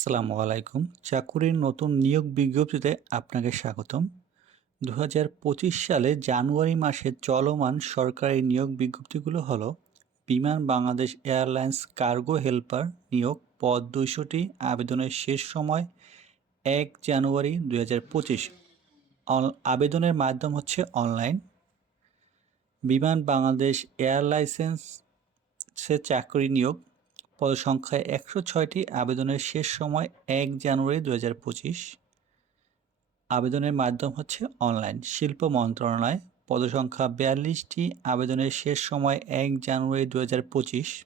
আসসালামু আলাইকুম। চাকুরির নতুন নিয়োগ বিজ্ঞপ্তিতে আপনাকে স্বাগতম। দু হাজার পঁচিশ সালে জানুয়ারি মাসে চলমান সরকারি নিয়োগ বিজ্ঞপ্তিগুলো হলো, বিমান বাংলাদেশ এয়ারলাইন্স কার্গো হেল্পার নিয়োগ পদ দুইশোটি, আবেদনের শেষ সময় এক জানুয়ারি দুই আবেদনের মাধ্যম হচ্ছে অনলাইন। বিমান বাংলাদেশ এয়ারলাইসেন্সে চাকরি নিয়োগ পদসংখ্যায় একশো ছয়টি আবেদনের শেষ সময় এক জানুয়ারি দু হাজার পঁচিশ। আবেদনের মাধ্যম হচ্ছে অনলাইন শিল্প মন্ত্রণালয়। পদসংখ্যা বিয়াল্লিশটি আবেদনের শেষ সময় এক জানুয়ারি দু হাজার পঁচিশ।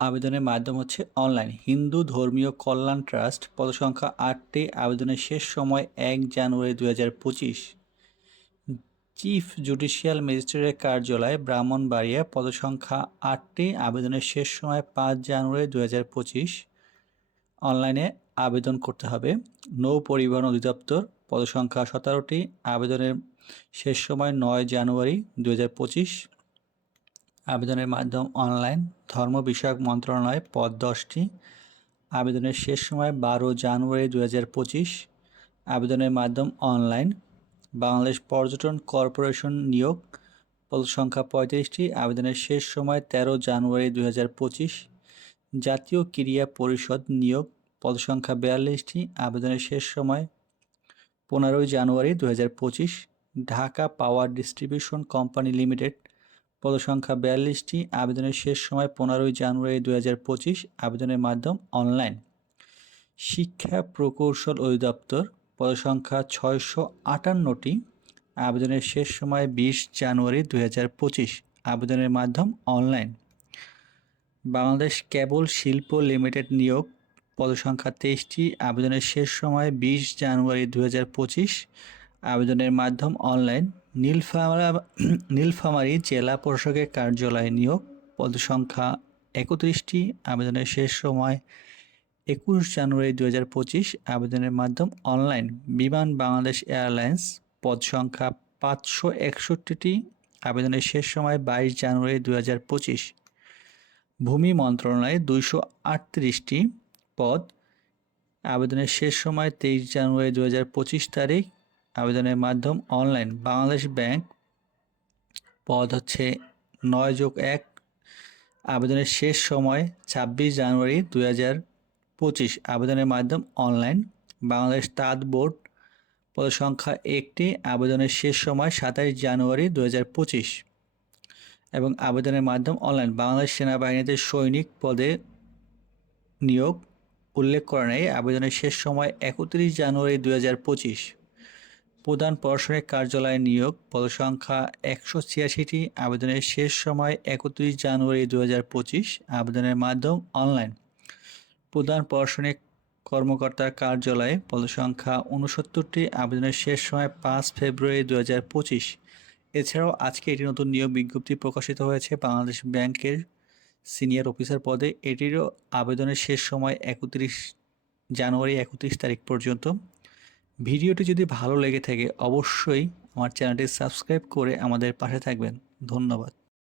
আবেদনের মাধ্যম হচ্ছে অনলাইন হিন্দু ধর্মীয় কল্যাণ ট্রাস্ট। পদসংখ্যা আটটি আবেদনের শেষ সময় এক জানুয়ারি দু হাজার পঁচিশ। চিফ জুডিশিয়াল ম্যাজিস্ট্রেটের কার্যালয় ব্রাহ্মণবাড়িয়া পদসংখ্যা আটটি আবেদনের শেষ সময় পাঁচ জানুয়ারি দু পঁচিশ অনলাইনে আবেদন করতে হবে। নৌ পরিবহন অধিদপ্তর পদসংখ্যা সতেরোটি, আবেদনের শেষ সময় নয় জানুয়ারি দু পঁচিশ। আবেদনের মাধ্যম অনলাইন ধর্ম বিষয়ক মন্ত্রণালয় পদ দশটি। আবেদনের শেষ সময় বারো জানুয়ারি দু পঁচিশ। আবেদনের মাধ্যম অনলাইন বাংলাদেশ পর্যটন কর্পোরেশন নিয়োগ, পদ সংখ্যা পঁয়ত্রিশটি, আবেদনের শেষ সময় তেরো জানুয়ারি দুই হাজার পঁচিশ। জাতীয় ক্রীড়া পরিষদ নিয়োগ, পদ সংখ্যা বিয়াল্লিশটি, আবেদনের শেষ সময় পনেরোই জানুয়ারি দু হাজার পঁচিশ। Dhaka power distribution company limited পদসংখ্যা বিয়াল্লিশটি, আবেদনের শেষ সময় পনেরোই জানুয়ারি দু হাজার পঁচিশ। আবেদনের মাধ্যম অনলাইন। শিক্ষা প্রকৌশল অধিদপ্তর পদসংখ্যা ছয়শো আটান্নটি। আবেদনের শেষ সময় বিশ জানুয়ারি দুই হাজার পঁচিশ। আবেদনের মাধ্যম অনলাইন। বাংলাদেশ কেবল শিল্প লিমিটেড নিয়োগ। পদসংখ্যা তেইশটি। আবেদনের শেষ সময় বিশ জানুয়ারি দু হাজার পঁচিশ। আবেদনের মাধ্যম অনলাইন। নীলফামারা নীলফামারী জেলা প্রশাসকের কার্যালয় নিয়োগ। পদসংখ্যা একত্রিশটি। আবেদনের শেষ সময় একুশ জানুয়ারি দু হাজার পঁচিশ আবেদনের মাধ্যম অনলাইন বিমান বাংলাদেশ এয়ারলাইন্স পদ সংখ্যা পাঁচশো একষট্টিটি, আবেদনের শেষ সময় বাইশ জানুয়ারি দু হাজার পঁচিশ। ভূমি মন্ত্রণালয়ে দুইশো আটত্রিশটি পদ, আবেদনের শেষ সময় তেইশ জানুয়ারি দু হাজার পঁচিশ তারিখ, আবেদনের মাধ্যম অনলাইন বাংলাদেশ ব্যাংক পদ হচ্ছে নয় যোগ এক, আবেদনের শেষ সময় ছাব্বিশ জানুয়ারি দুই হাজার পঁচিশ আবেদনের মাধ্যম অনলাইন বাংলাদেশ তাঁত বোর্ড পদসংখ্যা একটি, আবেদনের শেষ সময় সাতাইশ জানুয়ারি দু হাজার পঁচিশ এবং আবেদনের মাধ্যম অনলাইন বাংলাদেশ সেনাবাহিনীতে সৈনিক পদে নিয়োগ উল্লেখ করা নেই, আবেদনের শেষ সময় একত্রিশ জানুয়ারি দু হাজার পঁচিশ প্রধান প্রশাসনিক কার্যালয়ে নিয়োগ পদসংখ্যা একশো ছিয়াশিটি, আবেদনের শেষ সময় একত্রিশ জানুয়ারি দু হাজার পঁচিশ, আবেদনের মাধ্যম অনলাইন প্রধান প্রশাসনিক কর্মকর্তার কার্যালয়ে পদসংখ্যা উনসত্তরটি আবেদনের শেষ সময় পাঁচ ফেব্রুয়ারি দু হাজার পঁচিশ। এছাড়াও আজকে এটি নতুন নিয়োগ বিজ্ঞপ্তি প্রকাশিত হয়েছে। বাংলাদেশ ব্যাংকের সিনিয়র অফিসার পদে। এটিরও আবেদনের শেষ সময় একত্রিশ জানুয়ারি একত্রিশ তারিখ পর্যন্ত। ভিডিওটি যদি ভালো লেগে থাকে, অবশ্যই আমার চ্যানেলটি সাবস্ক্রাইব করে আমাদের পাশে থাকবেন। ধন্যবাদ।